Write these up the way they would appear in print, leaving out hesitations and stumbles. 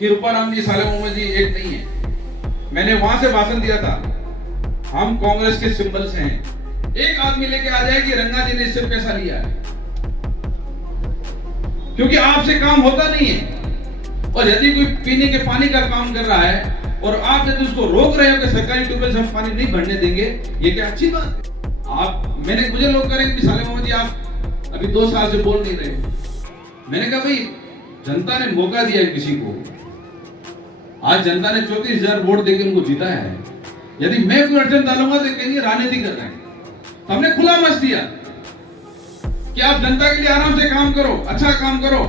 कि रूपाराम जी साले मोहम्मद जी एक नहीं है। मैंने वहां से भाषण दिया था, हम कांग्रेस के सिंबल से हैं। एक आदमी लेके आ जाए कि रंगा जी ने इससे पैसा लिया है, क्योंकि आपसे काम होता नहीं है। और यदि कोई पीने के पानी का काम कर रहा है और आप यदि उसको रोक रहे हो कि सरकारी ट्यूबवेल से हम पानी नहीं भरने देंगे, ये क्या अच्छी बात है? मुझे लोग करेंगे कि साले मोहम्मद जी आप अभी 2 साल से बोल नहीं रहे। मैंने कहा भाई, जनता ने मौका दिया है किसी को। आज जनता ने 34,000 वोट देकर उनको जीता है। यदि मैं कोई अड़चन डालूंगा तो कहेंगे राजनीति कर रहे हैं। तो हमने खुला मच दिया कि आप जनता के लिए आराम से काम करो, अच्छा काम करो,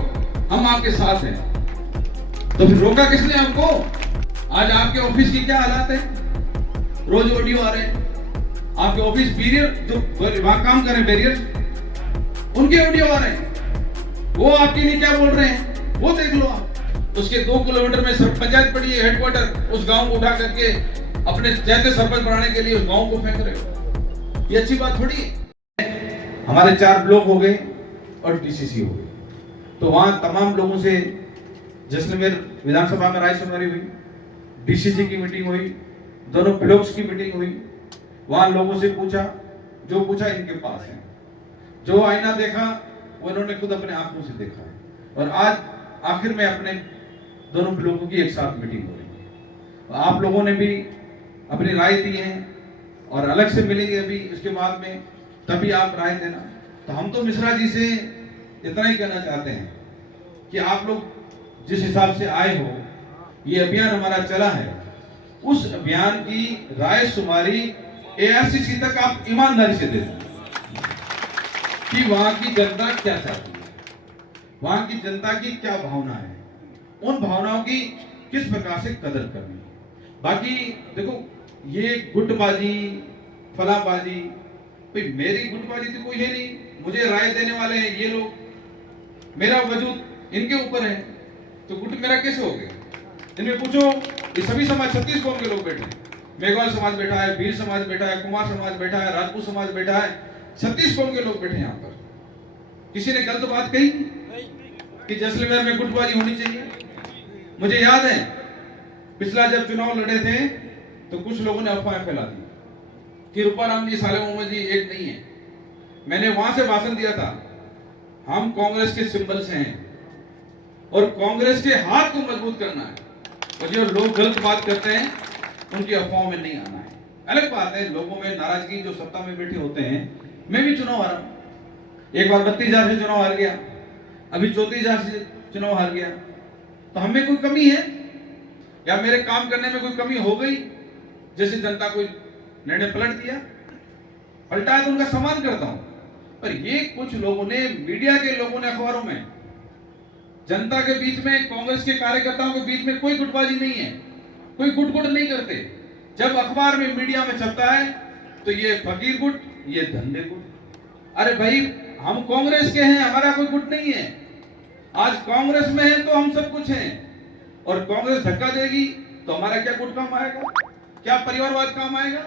हम आपके साथ हैं। तो फिर रोका किसने आपको? आज आपके ऑफिस की क्या हालात है? रोज ऑडियो आ रहे हैं। आपके ऑफिस बैरियर जो वहां काम कर रहे हैं, बैरियर, उनके ऑडियो आ रहे हैं। वो आपके लिए क्या बोल रहे हैं वो देख लो आप। उसके 2 किलोमीटर में पंचायत पड़ी है, हेडक्वार्टर, उस गांव को उठा करके अपने चाहते सरपंच बनाने के लिए उस गांव को फेंक रहे हो। ये अच्छी बात थोड़ी है। हमारे 4 ब्लॉक हो गए और डीसीसी हो गए, तो वहां तमाम लोगों से जैसलमेर विधानसभा में रायशुमारी हुई, डीसीसी की मीटिंग हुई, दोनों ब्लॉक्स की मीटिंग हुई। वहां लोगों से पूछा, जो पूछा इनके पास है, जो आईना देखा वो इन्होंने खुद अपने आंखों से देखा है। और आज आखिर में अपने दोनों ब्लॉकों की एक साथ मीटिंग हो रही है। आप लोगों ने भी अपनी राय दी है और अलग से मिलेंगे अभी इसके बाद में, तभी आप राय देना। तो हम तो मिश्रा जी से इतना ही कहना चाहते हैं कि आप लोग जिस हिसाब से आए हो, ये अभियान हमारा चला है, उस अभियान की राय शुमारी एआईसीसी तक आप ईमानदारी से दे कि वहां की जनता क्या चाहती है, वहां की जनता की क्या भावना है, उन भावनाओं की किस प्रकार से कदर करनी। बाकी देखो, ये गुटबाजी फलाबाजी, भाई मेरी गुटबाजी तो कोई है नहीं। मुझे राय देने वाले हैं ये लोग, मेरा वजूद इनके ऊपर है, तो गुट मेरा कैसे हो गया? इनमें पूछो, ये सभी समाज 36 कौम के लोग बैठे हैं। मेघवाल समाज बैठा है, भील समाज बैठा है, कुमार समाज बैठा है, राजपूत समाज बैठा है, 36 कौम के लोग बैठे हैं यहाँ पर। किसी ने गलत बात कही कि जैसलमेर में गुटबाजी होनी चाहिए? मुझे याद है पिछला जब चुनाव लड़े थे तो कुछ लोगों ने अफवाहें फैला दी कि रूपाराम जी साले मोहम्मद जी एक नहीं है। मैंने वहां से भाषण दिया था, हम कांग्रेस के सिंबल से हैं और कांग्रेस के हाथ को मजबूत करना है। और जो लोग गलत बात करते हैं उनकी अफवाहों में नहीं आना है। अलग बात है लोगों में नाराजगी, जो सत्ता में बैठे होते हैं। मैं भी चुनाव हारा, एक बार 32,000 से चुनाव हार गया, अभी 34,000 से चुनाव हार गया। तो हमें कोई कमी है या मेरे काम करने में कोई कमी हो गई? जैसे जनता कोई निर्णय पलट दिया, पलटा है तो उनका सम्मान करता हूं। पर ये कुछ लोगों ने, मीडिया के लोगों ने, अखबारों में, जनता के बीच में, कांग्रेस के कार्यकर्ताओं के बीच में कोई गुटबाजी नहीं है, कोई गुट नहीं करते। जब अखबार में, मीडिया में छपता है तो ये फकीर गुट, ये धंधे गुट। अरे भाई, हम कांग्रेस के हैं, हमारा कोई गुट नहीं है। आज कांग्रेस में है तो हम सब कुछ हैं, और कांग्रेस धक्का देगी तो हमारा क्या गुट काम आएगा, क्या परिवारवाद काम आएगा?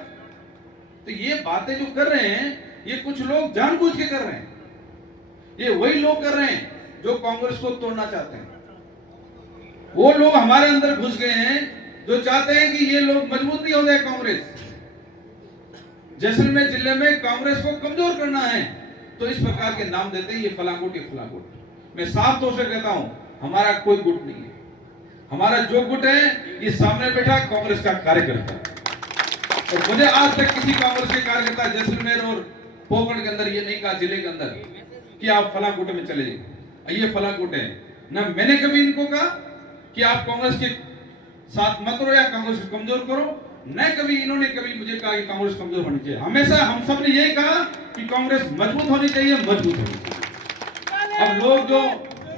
तो ये बातें जो कर रहे हैं, ये कुछ लोग जानबूझ के कर रहे हैं। ये वही लोग कर रहे हैं जो कांग्रेस को तोड़ना चाहते हैं। वो लोग हमारे अंदर घुस गए हैं जो चाहते हैं कि ये लोग मजबूत नहीं हो जाए कांग्रेस। जैसलमेर जिले में कांग्रेस को कमजोर करना है तो इस प्रकार के नाम देते हैं, ये फलांगुट, ये फलांगुट। मैं साफ तौर से कहता हूं, हमारा कोई गुट नहीं है। हमारा जो गुट है, ये सामने बैठा कांग्रेस का कार्यकर्ता है। और मुझे आज तक किसी कांग्रेस के कार्यकर्ता जैसलमेर और पोखरण के अंदर ये नहीं कहा, जिले के अंदर, कि आप फला गुट में चले जाइए, ये फला गुट है। ना मैंने कभी इनको कहा कि आप कांग्रेस के साथ मत करो या कांग्रेस को कमजोर करो, न कभी इन्होंने कभी मुझे कहा कि कांग्रेस कमजोर होनी चाहिए। हमेशा हम सब ने यही कहा कि कांग्रेस मजबूत होनी चाहिए, मजबूत होनी चाहिए। अब लोग जो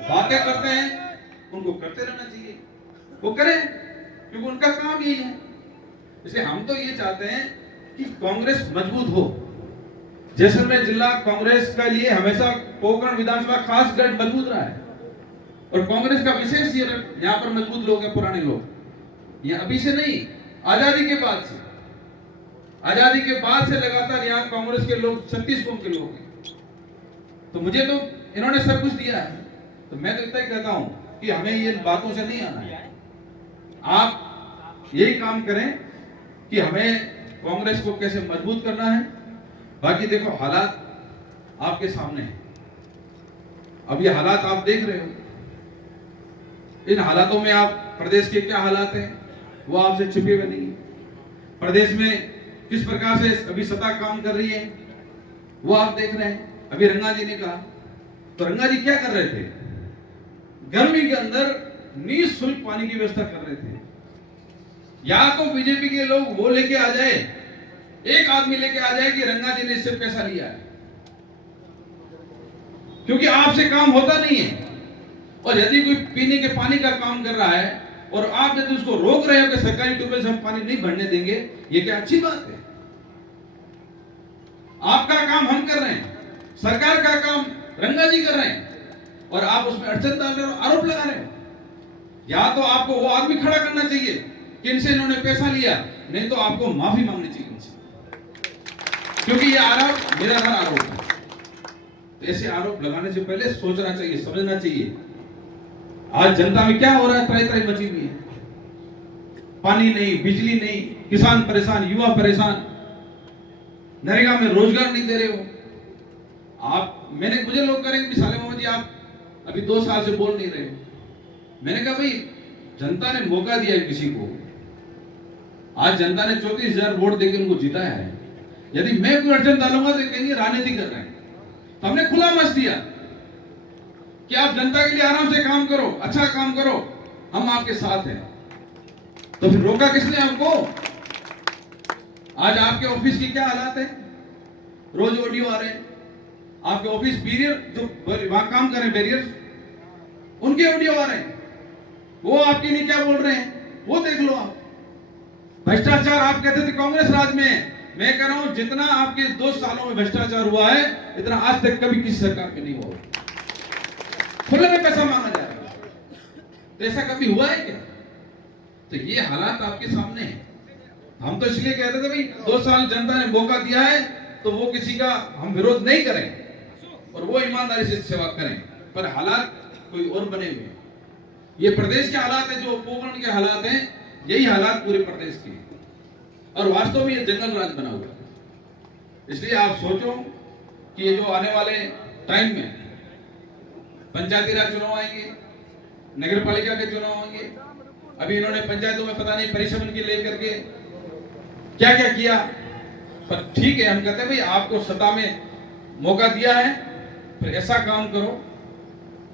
बातें करते हैं उनको करते रहना चाहिए, वो करें, क्योंकि उनका काम यही है। इसलिए हम तो ये चाहते हैं कि कांग्रेस मजबूत हो। जैसलमेर जिला कांग्रेस के लिए हमेशा पोखरण विधानसभा खास गढ़ मजबूत रहा है, और कांग्रेस का विशेष ये यहाँ पर मजबूत लोग हैं, पुराने लोग। ये अभी से नहीं, आजादी के बाद से, आजादी के बाद से लगातार यहाँ कांग्रेस के लोग 36 कौम के लोग हैं। तो मुझे तो इन्होंने सब कुछ दिया है, तो मैं तो इतना ही कहता हूं कि हमें ये बातों से नहीं आना है। आप यही काम करें कि हमें कांग्रेस को कैसे मजबूत करना है। बाकी देखो, हालात आपके सामने हैं। अब ये हालात आप देख रहे हो, इन हालातों में आप प्रदेश के क्या हालात हैं वो आपसे छुपे हुए नहीं है। प्रदेश में किस प्रकार से अभी सत्ता काम कर रही है वो आप देख रहे हैं। अभी रंगा जी ने कहा, तो रंगा जी क्या कर रहे थे? गर्मी के अंदर निःशुल्क पानी की व्यवस्था कर रहे थे। या तो बीजेपी के लोग वो लेके आ जाए, एक आदमी लेके आ जाए कि रंगा जी ने इससे पैसा लिया है, क्योंकि आपसे काम होता नहीं है। और यदि कोई पीने के पानी का काम कर रहा है और आप यदि उसको रोक रहे हो कि सरकारी ट्यूबवेल से हम पानी नहीं भरने देंगे, ये क्या अच्छी बात है? आपका काम हम कर रहे हैं, सरकार का काम रंगा जी कर रहे हैं, और आप उसमें अड़चन डाल रहे हो, आरोप लगा रहे हो। या तो आपको वो आदमी खड़ा करना चाहिए कि इनसे इन्होंने पैसा लिया, नहीं तो आपको माफी मांगनी चाहिए इनसे, क्योंकि ये आरोप निराधार आरोप है। तो ऐसे आरोप लगाने से पहले सोचना चाहिए, समझना चाहिए। आज जनता में क्या हो रहा है? तरह तरह मची हुई है। पानी नहीं, बिजली नहीं, किसान परेशान, युवा परेशान, नरेगा में रोजगार नहीं दे रहे हो आप। मुझे लोग करेंगे कि साले मोहम्मद जी आप अभी 2 साल से बोल नहीं रहे हो। मैंने कहा भाई, जनता ने मौका दिया है किसी को। आज जनता ने 34,000 वोट देकर उनको जिताया है। यदि मैं कोई अड़चन डालूंगा तो कहेंगे राजनीति कर रहे हैं। तो हमने खुला मच दिया कि आप जनता के लिए आराम से काम करो, अच्छा काम करो, हम आपके साथ हैं। तो फिर रोका किसने आपको? आज आपके ऑफिस की क्या हालात है? रोज ऑडियो आ रहे हैं आपके ऑफिस बैरियर, जो वहां काम कर रहे हैं बैरियर, उनके ऑडियो आ रहे हैं। वो आपके लिए क्या बोल रहे हैं वो देख लो आप। भ्रष्टाचार आप कहते थे कांग्रेस राज में, मैं कह रहा हूं जितना आपके 2 सालों में भ्रष्टाचार हुआ है, इतना आज तक कभी किसी सरकार में नहीं हुआ। खुले में पैसा मांगा जा रहा है, तो ऐसा कभी हुआ है क्या? तो ये हालात आपके सामने हैं। हम तो इसलिए कहते थे भाई 2 साल जनता ने मौका दिया है, तो वो किसी का हम विरोध नहीं करें और वो ईमानदारी से सेवा करें, पर हालात कोई और बने हुए हैं। ये प्रदेश के हालात है, जो पोखरण के हालात हैं, यही हालात पूरे प्रदेश के हैं। और वास्तव में ये जंगल राज बना हुआ है। इसलिए आप सोचो कि ये जो आने वाले टाइम में पंचायती राज चुनाव आएंगे, नगर पालिका के चुनाव आएंगे। अभी इन्होंने पंचायतों में पता नहीं परिश्रम के लेकर के क्या क्या किया, पर ठीक है, हम कहते हैं भाई आपको सत्ता में मौका दिया है, फिर ऐसा काम करो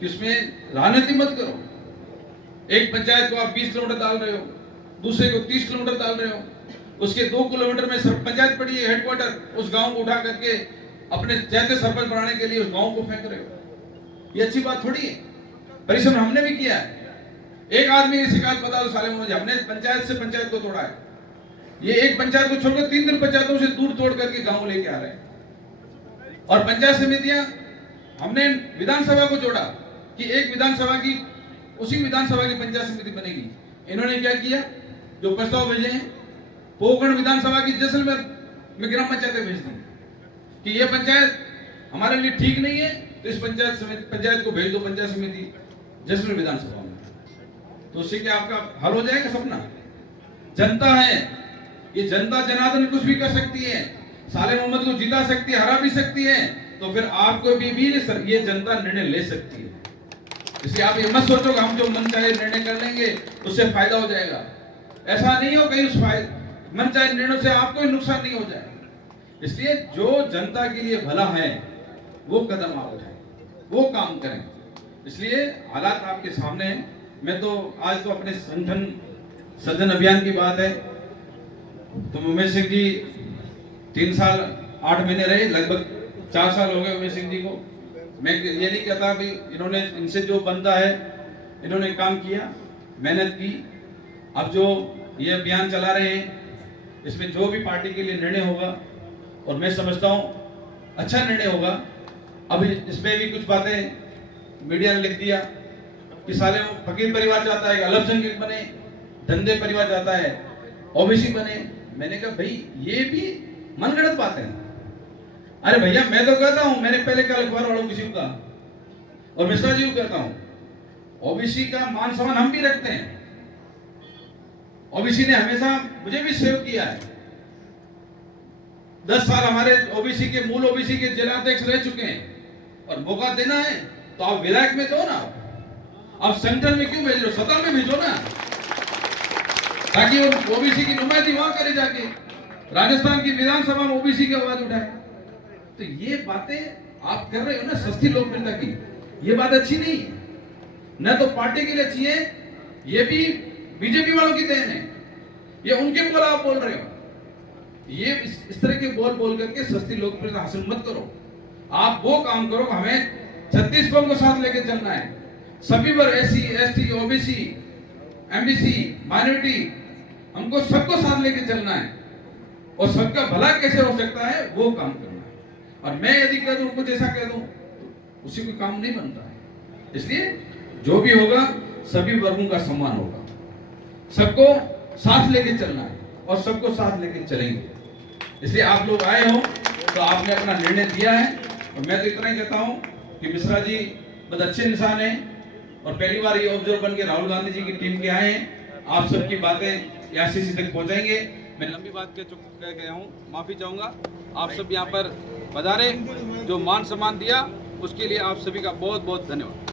कि उसमें राजनीति मत करो। एक पंचायत को आप 20 किलोमीटर डाल रहे हो, दूसरे को 30 किलोमीटर डाल रहे हो, उसके 2 किलोमीटर में पंचायत पड़ी है हेडक्वार्टर, उस गांव को उठा करके अपने चाहते सरपंच बनाने के लिए उस गांव को फेंक रहे हो। ये अच्छी बात थोड़ी है। परिश्रम हमने भी किया है। एक आदमी की शिकायत बता दो साले मुझे, हमने पंचायत से पंचायत को तोड़ा है। ये एक पंचायत को छोड़कर 3 पंचायतों से दूर तोड़ करके गांव लेके आ रहे हैं। और पंचायत समितियां हमने विधानसभा को जोड़ा कि एक विधानसभा की, उसी विधानसभा की पंचायत समिति बनेगी। इन्होंने क्या किया, जो प्रस्ताव भेजे हैं, पोखरण विधानसभा की जैसलमेर में ग्राम पंचायतें भेज दी कि यह पंचायत हमारे लिए ठीक नहीं है, तो इस पंचायत को भेज दो पंचायत समिति जैसलमेर विधानसभा में। तो उससे क्या आपका हल हो जाएगा सपना? जनता है, ये जनता जनार्दन कुछ भी कर सकती है, साले मोहम्मद को जिता सकती है, हरा भी सकती है, तो फिर आपको भी ये जनता निर्णय ले सकती है। इसलिए आप ये मत सोचो कि हम जो मन चाहे निर्णय कर लेंगे उससे फायदा हो जाएगा। ऐसा नहीं हो, कहीं उस मन चाहे निर्णय से आपको ही नुकसान नहीं हो जाए। इसलिए जो जनता के लिए भला है वो कदम आप उठाएं, वो काम करें। इसलिए हालात आपके सामने हैं। मैं तो आज तो अपने संगठन सदन अभियान की बात है, तो उमेश सिंह जी 3 साल 8 महीने रहे, लगभग 4 साल हो गए उमेश सिंह जी को। मैं ये नहीं कहता भाई इन्होंने, इनसे जो बनता है इन्होंने काम किया, मेहनत की। अब जो ये अभियान चला रहे हैं, इसमें जो भी पार्टी के लिए निर्णय होगा, और मैं समझता हूँ अच्छा निर्णय होगा। अब इसमें भी कुछ बातें मीडिया ने लिख दिया कि साले फकीर परिवार चाहता है, अल्पसंख्यक बने, धंधे परिवार चाहता है, ओबीसी बने। मैंने कहा भाई ये भी मनगढ़ंत बातें हैं। अरे भैया, मैं तो कहता हूं, मैंने पहले कल अखबार वालों किसी को कहा और मिश्रा जी को कहता हूं, ओबीसी का मान सम्मान हम भी रखते हैं, ओबीसी ने हमेशा मुझे भी सेव किया है। 10 साल हमारे ओबीसी के मूल ओबीसी के जिलाध्यक्ष रह चुके हैं और मौका देना है तो आप विधायक में दो ना, आप सेंट्रल में क्यों भेज रहे हो, सत्ता में भेजो ना, ताकि ओबीसी की नुमाइंदगी वहां करे जाके, राजस्थान की विधानसभा में ओबीसी की आवाज उठाए। तो ये बातें आप कर रहे हो ना सस्ती लोकप्रियता की, ये बात अच्छी नहीं है, न तो पार्टी के लिए अच्छी है, ये भी बीजेपी वालों की देन है, ये उनके बोल आप बोल रहे हो। ये इस तरह के बोल बोल करके सस्ती लोकप्रियता हासिल मत करो। आप वो काम करो, हमें 36 कौम को साथ लेके चलना है, सभी वर्ग SC ST OBC MBC minority, हमको सबको साथ लेके चलना है और सबका भला कैसे हो सकता है वो काम करना है। और मैं यदि कह दूं कुछ ऐसा कह दूं तो उसी को काम नहीं बनता है। इसलिए जो भी होगा सभी वर्गों का सम्मान होगा, सबको साथ लेके चलना है और सबको साथ लेके चलेंगे। इसलिए आप लोग आए हो तो आपने अपना निर्णय दिया है और मैं तो इतना ही कहता हूं कि मिश्रा जी बहुत अच्छे इंसान हैं और पहली बार ये ऑब्जर्वर बन के राहुल गांधी जी की टीम के आए हैं। आप सबकी बातें आरसीसी तक पहुंचाएंगे। मैं लंबी बात कह गया हूं, माफी चाहूंगा। आप सब यहां पर पधारे, जो मान सम्मान दिया उसके लिए आप सभी का बहुत बहुत धन्यवाद।